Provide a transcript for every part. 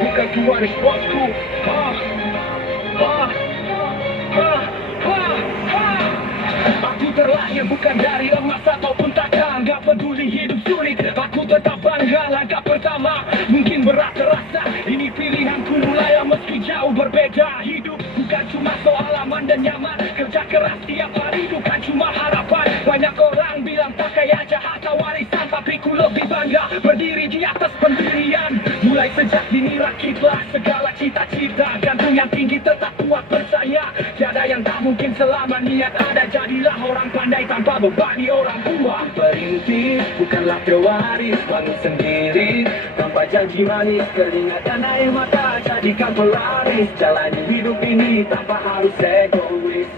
bukan pewaris bosku. Aku terlahir bukan dari emas ataupun takkan. Gak peduli hidup sulit, aku tetap bangga. Langkah pertama mungkin berat terasa, ini pilihanku mulai meski jauh berbeda. Hidup bukan cuma soal aman dan nyaman, kerja keras tiap hari bukan cuma harapan. Banyak orang bilang pakai aja harta warisan, tapi ku lebih bangga berdiri di atas pendirian. Mulai sejak dini rakitlah segala cita-cita, gantung yang tinggi tetap kuat percaya. Tiada yang tak mungkin selama niat ada. Jadilah orang pandai tanpa bebani orang tua. Perintis bukanlah pewaris, bangun sendiri tanpa janji manis, keringat dan air mata jadikan pelaris. Jalani hidup ini tanpa harus egois.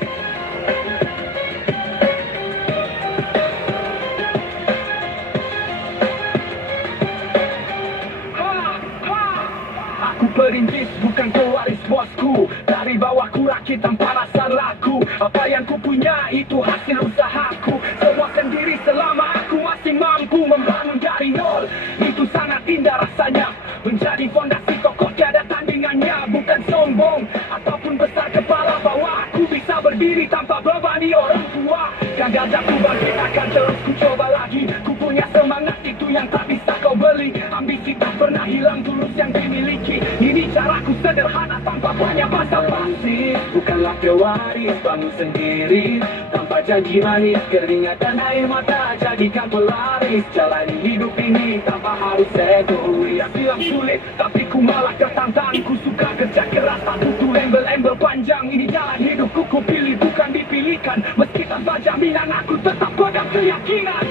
Aku perintis bukan pewaris bosku, dari bawah ku rakit tanpa rasa ragu. Apa yang ku punya itu hasil usahaku, semua sendiri selama aku masih mampu membangun dari nol. Itu sangat indah rasanya, menjadi fondasi kokoh tiada tandingannya. Bukan sombong ataupun besar kepala bahwa aku bisa berdiri tanpa bebani orang tua. Gagal aku bangkit akan terus ku coba lagi. Ku punya semangat itu yang tak bisa kau beli. Ambisi tak pernah hilang, tulus yang dimiliki. Ini caraku sederhana tanpa banyak basa-basi. Bukanlah pewaris, bangun sendiri tanpa janji manis, keringat dan air mata jadikan pelaris. Jalani hidup ini tanpa harus egois. Ya bilang sulit, tapi ku malah tertantang. Ku suka kerja keras, tak butuh embel-embel panjang. Ini jalan hidupku, ku pilih bukan dipilihkan. Meski tanpa jaminan, aku tetap pegang keyakinan.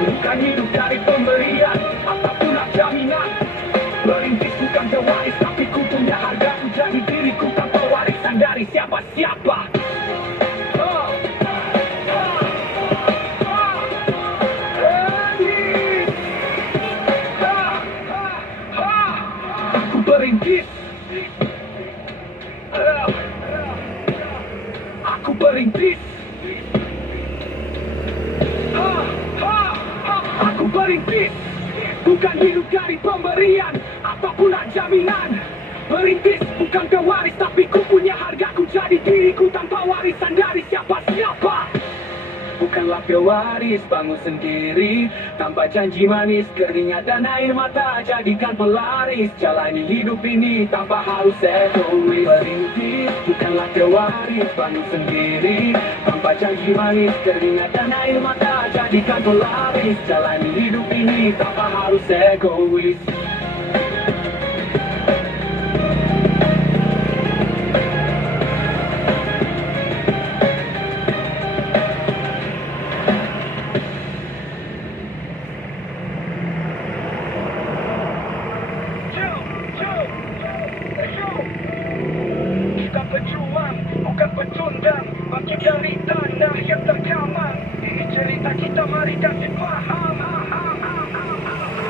Bukan hidup dari pemberian ataupun jaminan. Perintis bukan pewaris, tapi ku punya harga. Ku jadi diriku tanpa warisan dari siapa-siapa. Aku perintis. Aku perintis. Aku perintis, bukan hidup dari pemberian ataupun jaminan. Perintis bukan pewaris, tapi ku punya harga. Ku jadi diriku tanpa warisan dari siapa-siapa. Bukanlah pewaris, bangun sendiri tanpa janji manis, keringat dan air mata jadikan pelaris. Jalani hidup ini tanpa harus egois. Perintis bukanlah pewaris, bangun sendiri tanpa janji manis, keringat dan air mata jadikan pelaris. Jalani hidup ini tanpa harus egois. Bukan pejuang, bukan pecundang, bangkit dari tanah yang terkamang. Ini cerita kita, mari kasih faham.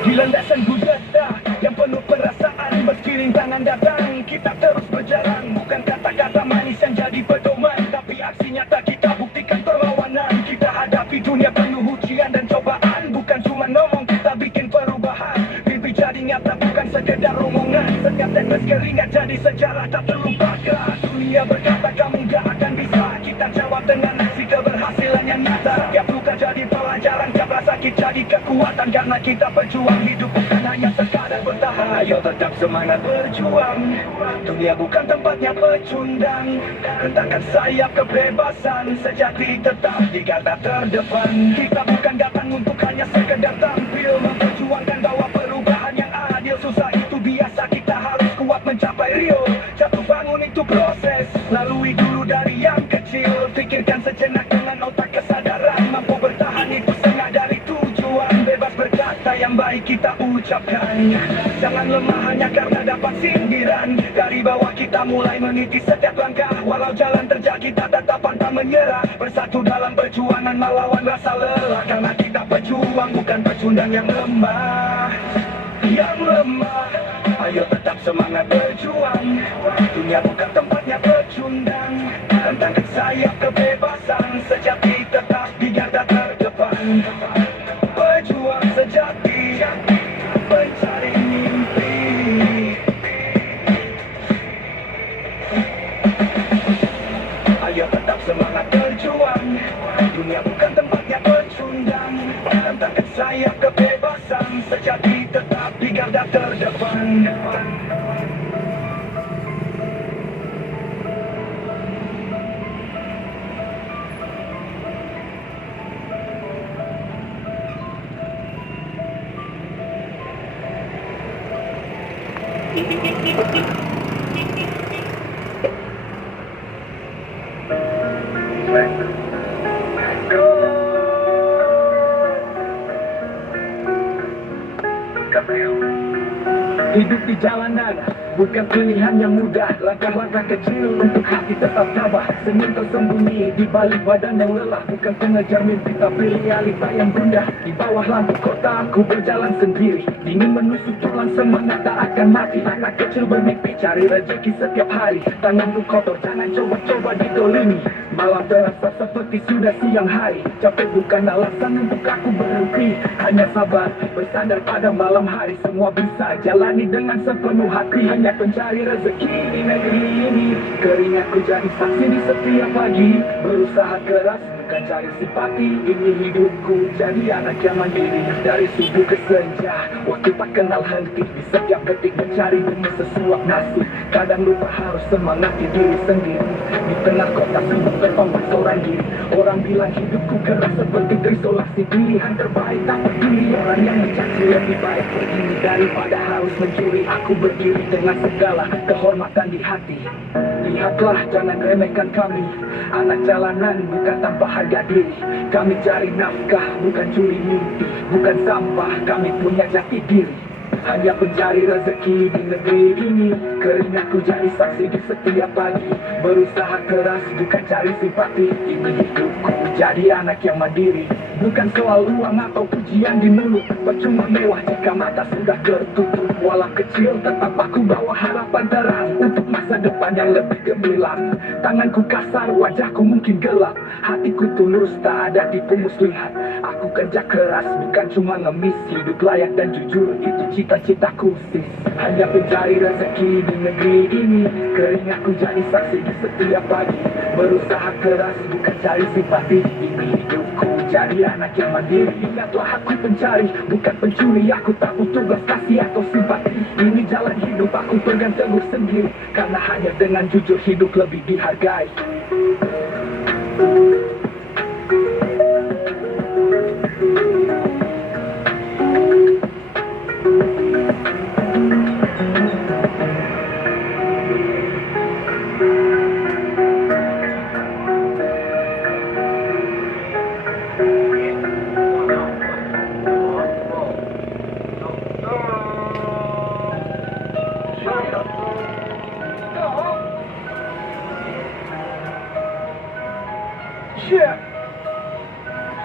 Di landasan budaya yang penuh perasaan, meski rintangan datang, kita terus berjalan. Bukan kata-kata manis yang jadi pedoman, tapi aksi nyata kita buktikan perlawanan. Kita hadapi dunia penuh ujian dan cobaan, bukan cuma ngomong, kita bikin perubahan. Mimpi jadi nyata, bukan sekedar omongan. Setiap tetes keringat jadi sejarah tak terlupakan. Dunia berkata kamu gak akan bisa, kita jawab dengan aksi keberhasilan yang nyata. Setiap luka jadi pelajaran, tiap rasa sakit jadi kekuatan. Karena kita berjuang, hidup bukan hanya sekadar bertahan. Ayo tetap semangat berjuang, dunia bukan tempatnya pecundang. Rentangkan sayap kebebasan, sejati tetap di garda terdepan. Kita bukan datang untuk hanya sekedar tampil, memperjuangkan bahwa perubahan yang adil. Susah itu biasa, kita harus kuat mencapai Rio. Jatuh bangun itu proses, lalui dulu dari yang kecil. Pikirkan sejenak dengan otak kesadaran, mampu bertahan itu setengah dari tujuan. Bebas berkata yang baik kita ucapkan, jangan lemah hanya karena dapat sindiran. Dari bawah kita mulai meniti setiap langkah, walau jalan terjal kita tetap pantang menyerah. Bersatu dalam perjuangan melawan rasa lelah, karena kita pejuang bukan pecundang yang lemah. Ayo tetap semangat berjuang, dunia bukan tempatnya pecundang. Rentangkan sayap kebebasan, sejati tetap di garda terdepan. Pejuang sejati, pencari mimpi. sayap kebebasan sejati tetap di garda terdepan. Hidup di jalanan bukan pilihan yang mudah. Langkah-langkah kecil untuk hati tetap tabah. Senyum tersembunyi di balik badan yang lelah. Bukan pengejar mimpi tapi realita yang gundah. Di bawah lampu kota aku berjalan sendiri. Dingin menusuk tulang, semangat tak akan mati. Anak kecil bermimpi cari rezeki setiap hari. Tanganku kotor, jangan coba-coba didolimi. Malam terasa seperti sudah siang hari. Capek bukan alasan untuk aku berhenti. Hanya sabar, bersandar pada malam hari. Semua bisa jalani dengan sepenuh hati. Hanya pencari rezeki di negeri ini. Keringatku jadi saksi di setiap pagi. Berusaha keras bukan cari simpati. Ini hidupku jadi anak yang mandiri. Dari subuh ke senja waktu tak kenal henti. Di setiap detik mencari demi sesuap nasib. Kadang lupa harus semangati diri sendiri. Di tengah kota sibuk berpamah seorang diri. Orang bilang hidupku keras seperti terisolasi. Pilihan terbaik tak peduli orang yang mencaci. Lebih baik begini daripada harus mencuri. Aku berdiri dengan segala kehormatan di hati. Lihatlah, jangan remehkan kami. Anak jalanan bukan tanpa harga diri. Kami cari nafkah, bukan curi mimpi. Bukan sampah, kami punya jati diri. Hanya pencari rezeki di negeri ini. Keringatku jadi saksi di setiap pagi. Berusaha keras bukan cari simpati. Ini hidupku jadi anak yang mandiri. Bukan soal uang atau pujian di mulut. Percuma mewah jika mata sudah tertutup. Walau kecil tetap aku bawa harapan terang untuk masa depan yang lebih gemilang. Tanganku kasar, wajahku mungkin gelap. Hatiku tulus, tak ada tipu muslihat. Aku kerja keras, bukan cuma ngemis. Hidup layak dan jujur, itu cita-citaku sis. Hanya pencari rezeki di negeri ini. Keringatku jadi saksi di setiap pagi. Berusaha keras, bukan cari simpati. Ini hidupku jadi anak yang mandiri. Ingatlah aku pencari, bukan pencuri. Aku tak butuh belas kasih atau simpati. Ini jalan hidup aku pegang teguh sendiri. Karena hanya dengan jujur hidup lebih dihargai.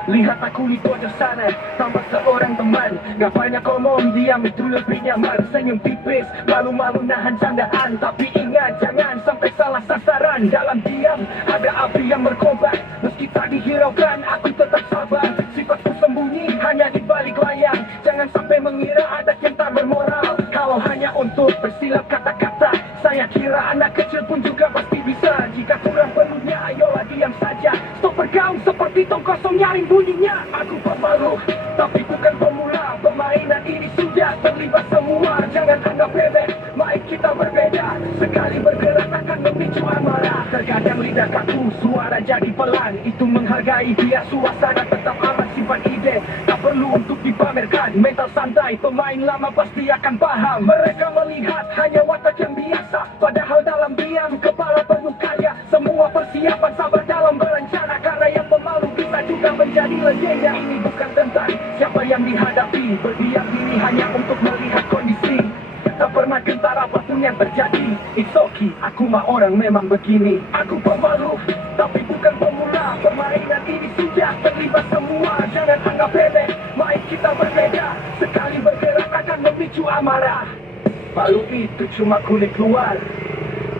Lihat aku di pojok sana, tambah seorang teman. Gak banyak ngomong, diam itu lebih nyaman. Senyum tipis, malu-malu nahan candaan. Tapi ingat, jangan sampai salah sasaran. Dalam diam, ada api yang berkobar. Meski tak dihiraukan, aku tetap sabar. Sifatku sembunyi, hanya di balik layar. Jangan sampai mengira ada yang tak bermoral. Kalau hanya untuk bersilap kata-kata, saya kira anak kecil pun juga pasti bisa. Jika kurang penuhnya, ayolah diam saja. Stop bergaung seperti tong kosong nyaring bunyinya. Aku pemalu, tapi bukan pemula. Permainan ini sudah terlibat semua. Jangan anggap bebek, main kita berbeda. Sekali bergerak akan memicu amarah. Terkadang lidah kaku, suara jadi pelan. Itu menghargai dia, suasana tetap aman. Simpan ide, tak perlu untuk dipamerkan. Mental santai, pemain lama pasti akan paham. Mereka melihat hanya watak yang biasa. Padahal dalam diam, kepala penuh karya. Semua persiapan sabar dalam berencana. Karena yang pemalu bisa juga menjadi legenda. Ini bukan tentang siapa yang dihadapi. Berdiam diri hanya untuk melihat kondisi. Tak pernah gentar apapun yang terjadi. It's okay, aku mah orang memang begini. Aku pemalu, tapi bukan pemula. Permainan ini sudah terlibat semua. Jangan anggap bebek, main kita berbeda. Sekali bergerak akan memicu amarah. Malu itu cuma kulit luar,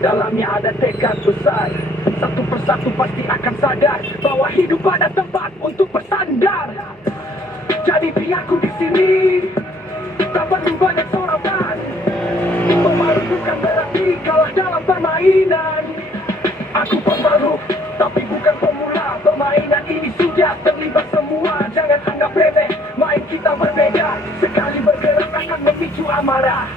dalamnya ada tekad besar. Satu persatu pasti akan sadar bahwa hidup ada tempat untuk bersandar. Jadi biarku di sini, tak perlu banyak sorotan. Pemalu bukan berarti kalah dalam permainan. Aku pemalu, tapi bukan pemula. Permainan ini sudah terlibat semua. Jangan anggap remeh, main main kita berbeda. Sekali bergerak akan memicu amarah.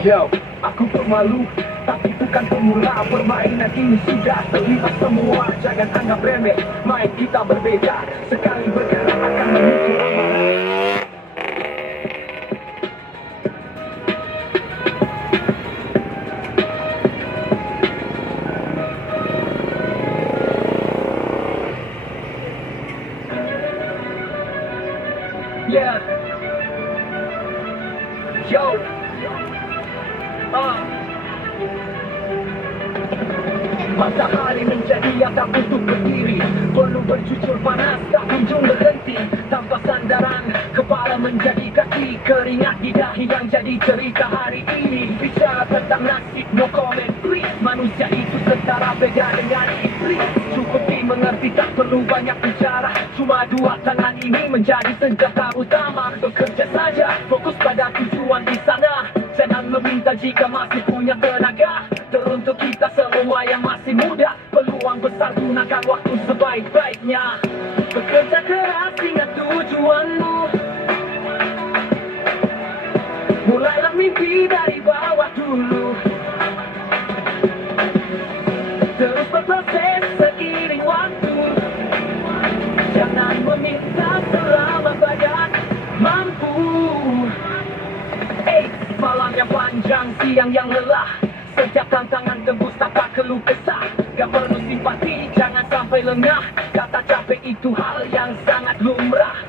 Yo, aku pemalu, tapi bukan pemula. Permainan ini sudah terlibat semua. Jangan anggap remeh, main kita berbeda. Sekali bergerak akan memicu amarah. Yeah. Yo. Matahari menjadi atap untuk berdiri, perlu bercucur panas tak kunjung berhenti. Tanpa sandaran, kepala menjadi kaki, keringat di dahi yang jadi cerita hari ini. Bicara tentang nasib, no comment please. Manusia itu setara beda dengan iblis. Cukup dimengerti, tak perlu banyak bicara. Cuma dua tangan ini menjadi senjata utama. Bekerja saja, fokus pada tujuan di sana. Jangan meminta jika masih punya tenaga. Teruntuk kita semua yang masih muda, peluang besar, gunakan waktu sebaik-baiknya. Bekerja keras, ingat tujuanmu. Mulailah mimpi dari bawah dulu. Terus berproses seiring waktu. Jangan meminta selama badan mampu. Malam yang panjang, siang yang lelah. Setiap tantangan tembus tanpa keluh kesah. Gak perlu simpati, jangan sampai lengah. Kata capek itu hal yang sangat lumrah.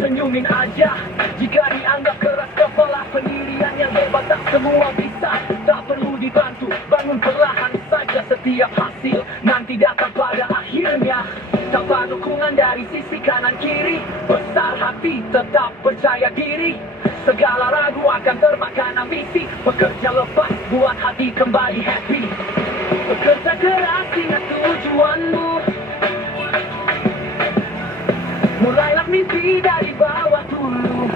Senyumin aja jika dianggap keras kepala. Pendirian yang hebat tak semua bisa. Tak perlu dibantu, bangun perlahan saja. Setiap hasil nanti datang pada akhirnya. Tanpa dukungan dari sisi kanan kiri. Besar hati, tetap percaya diri. Segala ragu akan termakan ambisi. Bekerja lepas, buat hati kembali happy. Bekerja keras, ingat tujuanmu. Mulailah mimpi dari bawah dulu.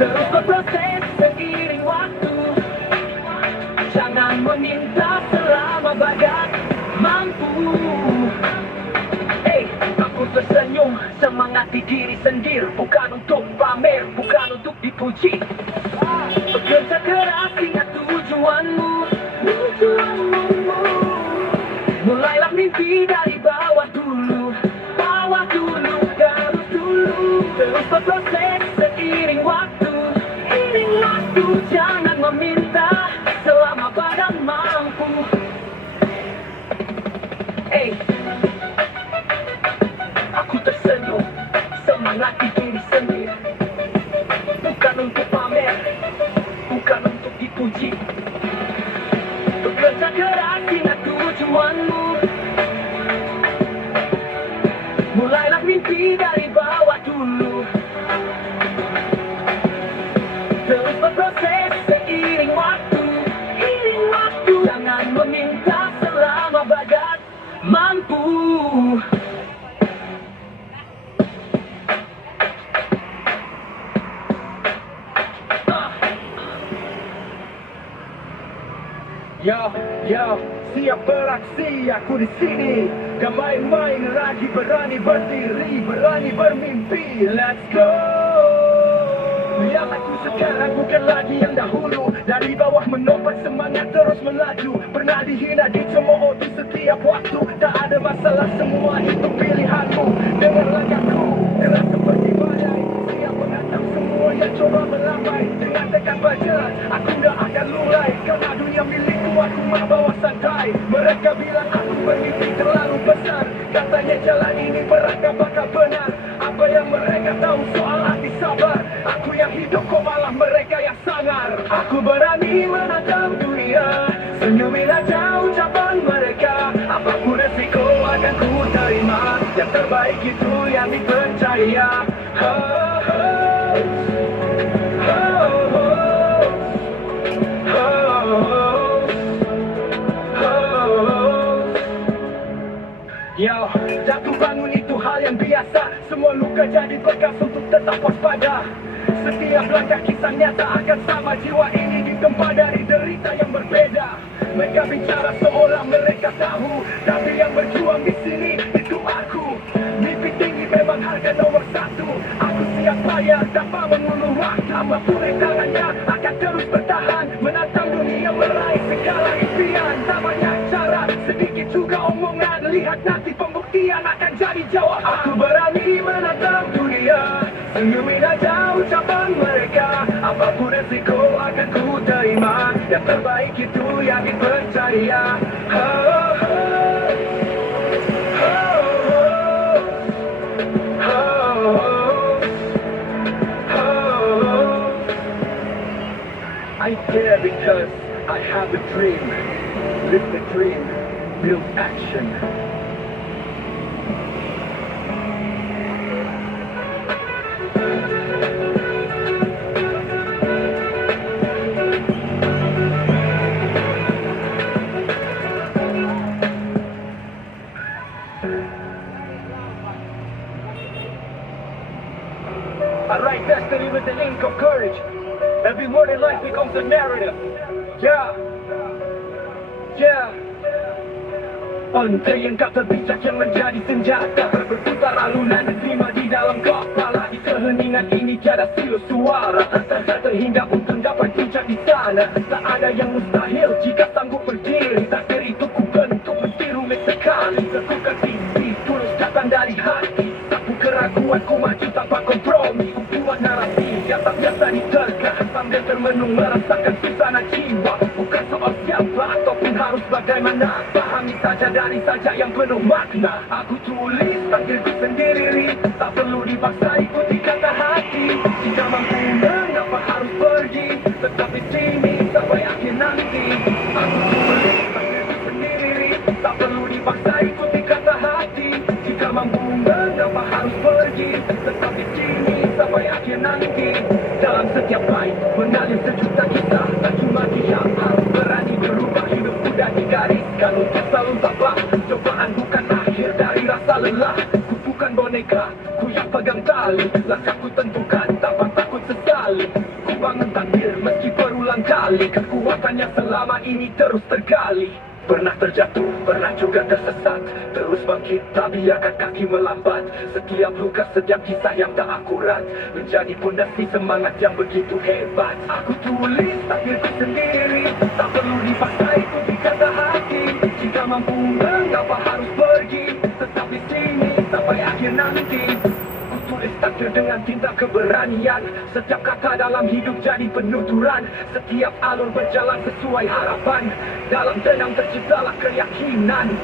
Terus berproses seiring waktu. Jangan meminta selama badan mampu. Aku tersenyum, semangati diri sendiri. Bukan untuk pamer, bukan untuk dipuji. Bekerja keras, ingat tujuanmu. Mulailah mimpi dari bawah dulu. Bawah dulu, garus dulu. Terus berproses seiring waktu. Iring waktu, jangan meminta selama badan mampu. Aku tersenyum, semangati diri sendiri. Bukan untuk pamer, bukan untuk dipuji. Bekerja keras, ingat tujuanmu. Mulailah mimpi dari bawah dulu. Terus berproses seiring waktu. Iring waktu, jangan meminta selama badan mampu. Yo, siap beraksi, aku di sini. Gak main-main lagi, berani berdiri, berani bermimpi. Let's go. Yang aku sekarang bukan lagi yang dahulu. Dari bawah menopang semangat terus melaju. Pernah dihina, dicemooh di setiap waktu. Tak ada masalah, semua itu pilihanmu. Dengan langkahku, terasa seperti badai. Siap menantang semua yang coba melambai. Dengan tekad baja, aku gak akan lulai. Karena dunia milikku, aku membawa santai. Mereka bilang aku bermimpi terlalu besar. Katanya jalan ini berat, gak bakal benar. Apa yang mereka tahu soal arti sabar? Aku yang hidup, kok malah mereka yang sangar. Aku berani menatap dunia. Senyumin aja ucapan mereka. Apapun resiko akan ku terima. Yang terbaik itu yang dipercaya. Yo, semua luka jadi bekas untuk tetap waspada. Setiap langkah kisahnya tak akan sama. Jiwa ini ditempa dari derita yang berbeda. Mereka bicara seolah mereka tahu, tapi yang berjuang di sini itu aku. Mimpi tinggi memang harga nomor satu. Aku siap bayar tanpa mengulur waktu. Apapun rintangannya akan terus bertahan, menantang dunia meraih segala impian. Tak banyak cara, sedikit juga omongan. Lihat nanti pembuktian akan jadi jawaban. Aku berani menantang dunia, senyumin aja ucapan mereka. Apapun resiko akan ku terima. Yang terbaik itu yang dipercaya. I dare because I have a dream. Live the dream, build action. I write destiny with the ink of courage. Every word in life becomes a narrative. Yeah. Entah yang kata bijak yang menjadi senjata, berputar alunan diterima di dalam kepala. Di keheningan ini tiada silu suara, tak terhingga untuk dapat puncak di sana. Tak ada yang mustahil jika sanggup berdiri. Takdir itu ku bentuk mesti rumit sekali. Sekukan sisi tulus datang dari hati. Sapu keraguan ku maju tanpa kompromi. Ku buat narasi yang tak biasa diterka, sambil termenung merasakan suasana jiwa. Bukan soal siapa ataupun harus bagaimana, pahami saja dari saja yang penuh makna. Aku tulis takdirku sendiri, tak perlu dipaksa ikuti kata hati. Jika mampu mengapa harus pergi, tetap di sini sampai akhir nanti. Aku tulis takdirku sendiri, tak perlu dipaksa ikuti kata hati. Jika mampu mengapa harus pergi, tetap di sini sampai akhir nanti. Dalam setiap bait mengalir sejuta kisah, tak cuma dia harus berani berubah. Hidupku dah digariskan untuk selalu tabah. Cobaan bukan akhir dari rasa lelah. Ku bukan boneka, ku yang pegang tali. Langkahku tentukan tanpa takut sesali. Ku bangun takdir meski berulang kali. Kekuatan yang selama ini terus tergali. Pernah terjatuh, pernah juga tersesat, terus bangkit, tak biarkan kaki melambat. Setiap luka, setiap kisah yang tak akurat, menjadi pondasi semangat yang begitu hebat. Aku tulis takdirku sendiri, tak perlu dipaksa ikuti kata hati. Jika mampu mengapa harus pergi, tetap di sini sampai akhir nanti. Ku tulis takdir dengan tinta keberanian. Setiap kata dalam hidup jadi penuturan. Setiap alur berjalan sesuai harapan. Dalam tenang terciptalah keyakinan.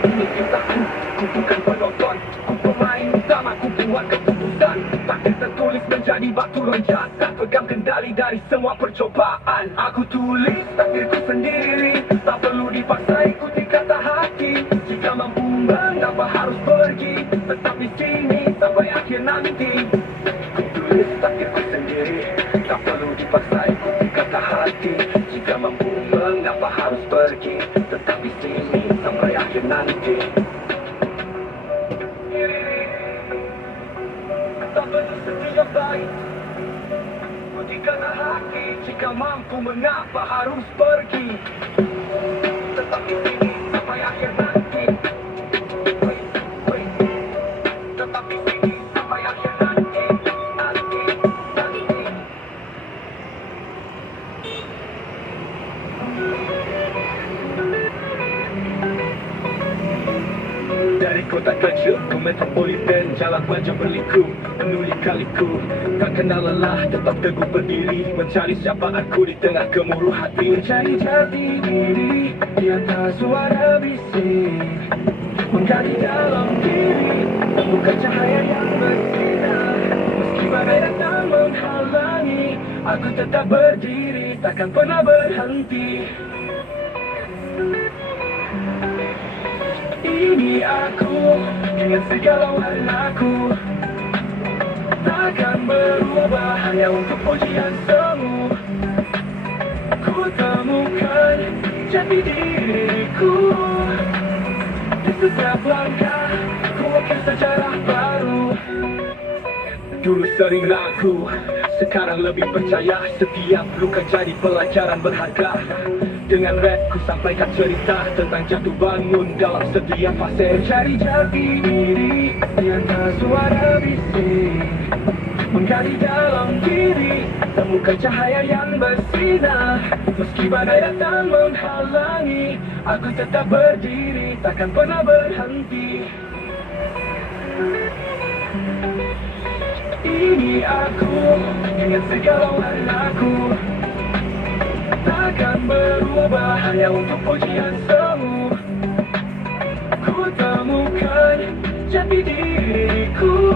Ini kisahku, ku bukan penonton, ku pemain utama, ku buat keputusan. Takdir tertulis menjadi batu loncatan, pegang kendali dari semua percobaan. Aku tulis takdirku sendiri, tak perlu dipaksa ikuti kata hati. Jika mampu mengapa harus pergi, tetap di sini sampai akhir nanti. Ku tulis takdirku sendiri, tak perlu dipaksa ikuti kata hati. Jika mampu mengapa harus pergi, tetap di sini sampai akhir nanti. Tak perlu setiap baik, ikuti kata hati. Jika mampu mengapa harus pergi, tetap di sini sampai akhir nanti. Tetap di sini sampai akhir nanti. Dari kota kecil ke metropolitan, jalan wajah berliku, penuh lika-liku. Tak kenal lelah, tetap teguh berdiri, mencari siapa aku di tengah gemuruh hati. Mencari jati diri di atas suara bising, menggali dalam diri, temukan cahaya yang bersinar. Meski badai datang menghalangi, aku tetap berdiri, takkan pernah berhenti. Ini aku dengan segala warnaku, takkan berubah hanya untuk pujian semu. Ku temukan jati diriku di setiap langkah, ku ukir sejarah baru. Dulu sering ragu, sekarang lebih percaya. Setiap luka jadi pelajaran berharga. Dengan rap ku sampaikan cerita tentang jatuh bangun dalam setiap fase. Mencari jati diri di antara suara bising, menggali dalam diri, temukan cahaya yang bersinar. Meski badai datang menghalangi, aku tetap berdiri, takkan pernah berhenti. Ini aku, dengan segala warnaku, takkan berubah hanya untuk pujian semu. Ku temukan jati diriku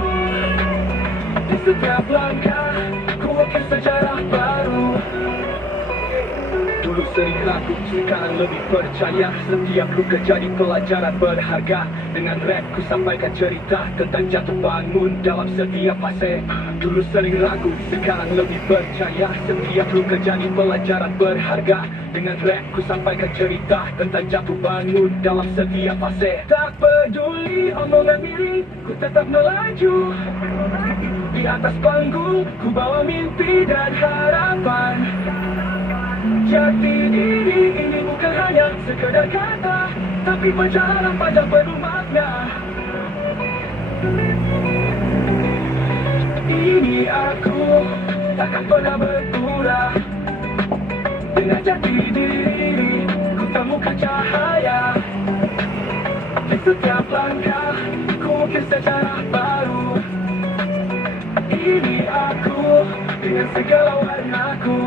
di setiap langkah, ku ukir sejarah baru. Dulu sering ragu, sekarang lebih percaya. Setiap luka jadi pelajaran berharga. Dengan rap ku sampaikan cerita tentang jatuh bangun dalam setiap fase. Dulu sering ragu, sekarang lebih percaya. Setiap luka jadi pelajaran berharga. Dengan rap ku sampaikan cerita tentang jatuh bangun dalam setiap fase. Tak peduli omongan miring, ku tetap melaju. Di atas panggung, ku bawa mimpi dan harapan. Jati diri ini bukan hanya sekedar kata, tapi perjalanan panjang penuh makna. Ini aku, takkan pernah berpura. Dengan jati diri, ku temukan cahaya. Di setiap langkah, ku ukir sejarah baru. Ini aku, dengan segala warnaku.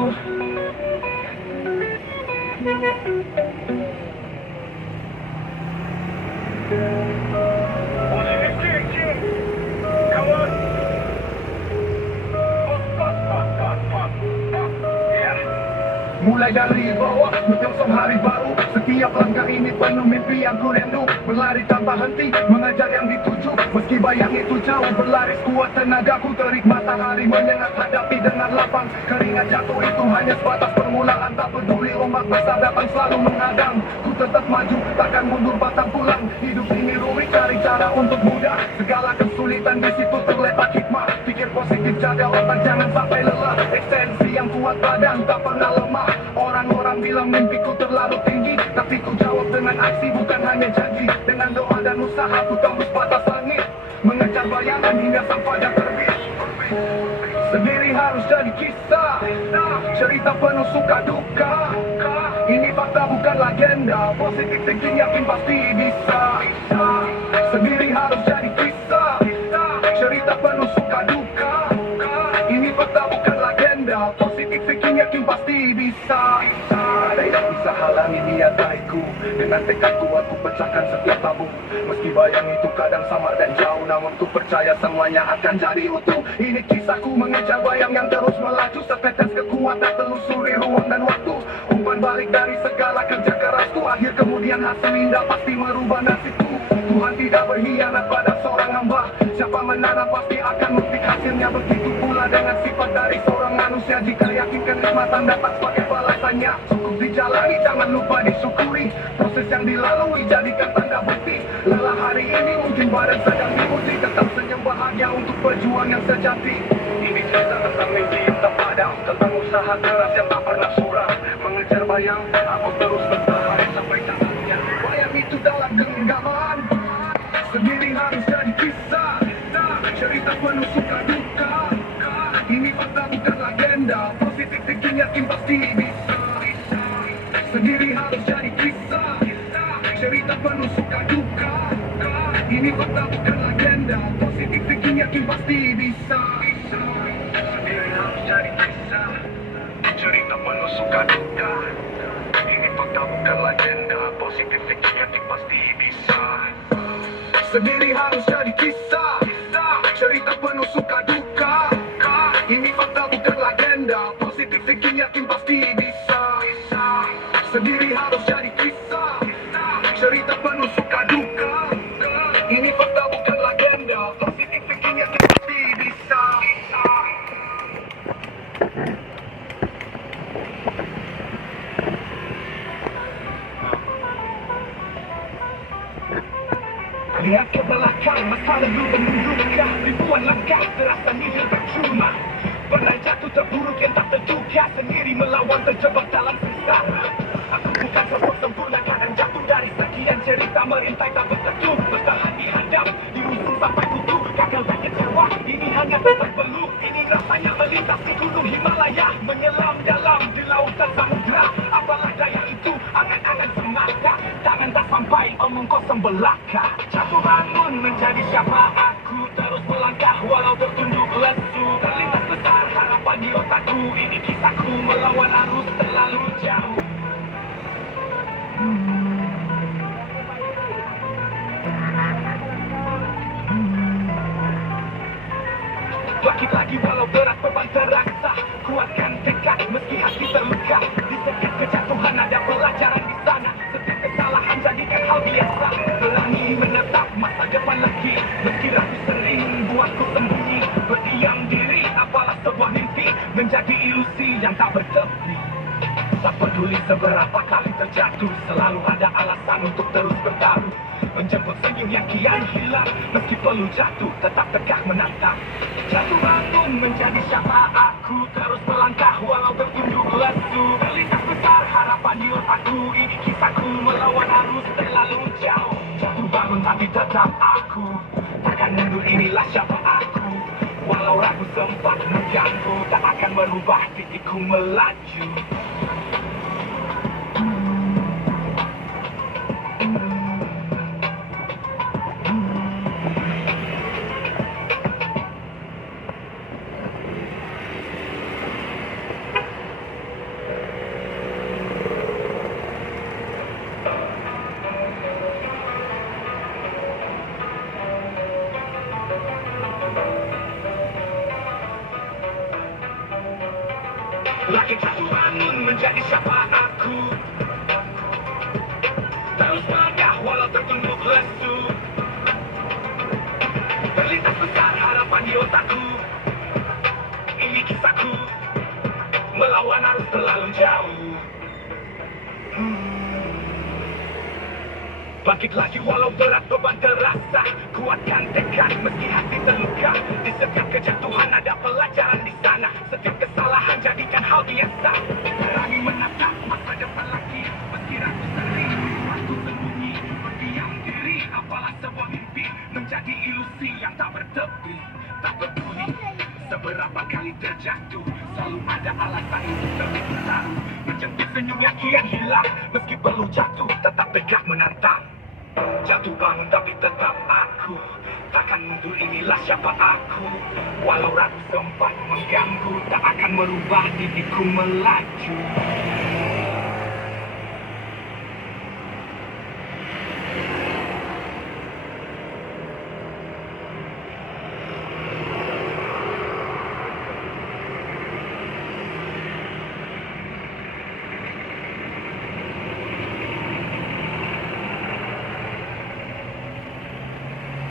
Mulai dari bawah, menyongsong hari baru. Setiap langkah ini penuh mimpi yang ku rindu. Berlari tanpa henti, mengejar yang dituju. Meski bayang itu jauh, berlari kuat tenaga ku. Terik matahari menyengat, hadapi dengan lapang. Keringat jatuh itu hanya sebatas permulaan. Tak peduli ombak besar datang selalu menghadang. Ku tetap maju, takkan mundur patah pulang. Hidup ini rumit, cari cara untuk mudah. Segala kesulitan di situ terletak hikmah. Pikir positif, jaga otak, jangan sampai lelah. Ekstensi yang kuat badan, tak pernah lemah. Orang-orang bilang mimpiku terlalu tinggi, tapi ku jawab dengan aksi, bukan hanya janji. Dengan doa dan usaha ku tembus batas langit, mengejar bayangan hingga sang fajar terbit. Sendiri harus jadi kisah, cerita penuh suka duka. Ini fakta bukan legenda, positif thinking yakin pasti bisa. Sendiri harus jadi kisah, cerita penuh suka duka. Ini fakta bukan legenda, positif thinking yakin pasti bisa. Ada yang bisa halangi niat baikku, dengan tekad kuat ku pecahkan setiap tabung. Meski bayang itu kadang samar dan jauh, namun ku percaya semuanya akan jadi utuh. Ini kisahku mengejar bayang yang terus melaju. Setetes kekuatan telusuri ruang dan waktu. Umpan balik dari segala kerja kerasku, akhir kemudian hasil indah pasti merubah nasibku. Tuhan tidak berkhianat pada seorang hamba. Siapa menanam pasti akan memetik hasilnya. Begitu pula dengan sifat dari seorang manusia. Jika yakin kenikmatan dapat sebagai balasannya, cukup dijalani, jangan lupa disyukuri. Proses yang dilalui jadikan tanda bukti. Lelah hari ini mungkin badan sedang diuji, tetap senyum bahagia untuk perjuangan yang sejati. Ini cerita tentang mimpi yang tak padam, tentang usaha keras yang tak pernah suram. Mengejar bayang, aku terus bertahan sampai tamatnya. Bayang itu dalam genggaman, sendiri harus jadi kisah. Cerita penuh suka duka. Ini fakta bukan legenda, positif thinking yakin pasti bisa. Sendiri harus jadi kisah, cerita penuh suka duka. Ini fakta bukan legenda, positif thinking yakin pasti bisa. Sendiri harus jadi kisah, cerita penuh suka duka. Ini fakta bukan legenda, positif thinking yakin pasti bisa. Sendiri harus jadi kisah, cerita penuh suka duka. Ini fakta bukan legenda, positif thinking yakin pasti bisa. Sendiri harus jadi kisah, cerita penuh suka duka. Ini fakta bukan legenda, positif thinking yakin pasti bisa. Lihat ke belakang, masa lalu menunjukkan ribuan Ribuan langkah terasa nihil percuma. Pernah jatuh terburuk yang tak terduga, sendiri melawan terjebak dalam sengsara. Aku bukan sosok sempurna, kadang jatuh dari sekian cerita merintai tak berteduh. Bertahan dihadap, dimusuh sampai kutu, gagal dan kecewa. Ini hanya terpeluk, ini rasanya melintasi gunung Himalaya, menyelam dalam di lautan samudra. Apalah daya itu, angan-angan semata, tangan tak sampai, omong kosong belaka. Jatuh bangun menjadi siapa aku, terus melangkah walau tertunduk lesu. Terlintas besar harapan di otakku, ini kisahku melawan arus terlalu jauh. Bangkit lagi walau berat beban terasa, kuatkan tekad meski hati terluka. Di setiap kejatuhan ada pelajaran di sana, setiap kesalahan jadikan hal biasa. Berani menatap masa depan lagi, meski ragu sering buatku sembunyi. Berdiam diri apalah sebuah mimpi, menjadi ilusi yang tak bertepi. Tak peduli seberapa kali terjatuh, selalu ada alasan untuk terus bertaruh. Menjemput senyum yang kian hilang, meski perlu jatuh tetap tegak menantang. Jatuh bangun menjadi siapa aku, terus melangkah walau tertunduk lesu. Terlintas besar harapan di otakku, ini kisahku melawan arus terlalu jauh. Jatuh bangun tapi tetap aku, takkan mundur, inilah siapa aku. Walau ragu sempat mengganggu, tak akan merubah titikku melaju. Lagi jatuh bangun menjadi siapa aku, terus melangkah walau tertunduk lesu. Terlintas besar harapan di otakku, ini kisahku melawan arus terlalu jauh. Bangkit lagi walau berat beban terasa, kuatkan tekad meski hati terluka. Di setiap kejatuhan ada pelajaran di sana, setiap kesalahan jadikan hal biasa. Berani menatap masa depan lagi, meski ragu sering waktu sembunyi. Berdiam diri apalah sebuah mimpi, menjadi ilusi yang tak bertepi. Tak peduli seberapa kali terjatuh, selalu ada alasan untuk terus bertaruh. Menjemput senyum yang kian hilang, meski perlu jatuh tetap tegak menantang. Jatuh bangun tapi tetap aku, takkan mundur, inilah siapa aku. Walau ragu sempat mengganggu, tak akan merubah diriku melaju.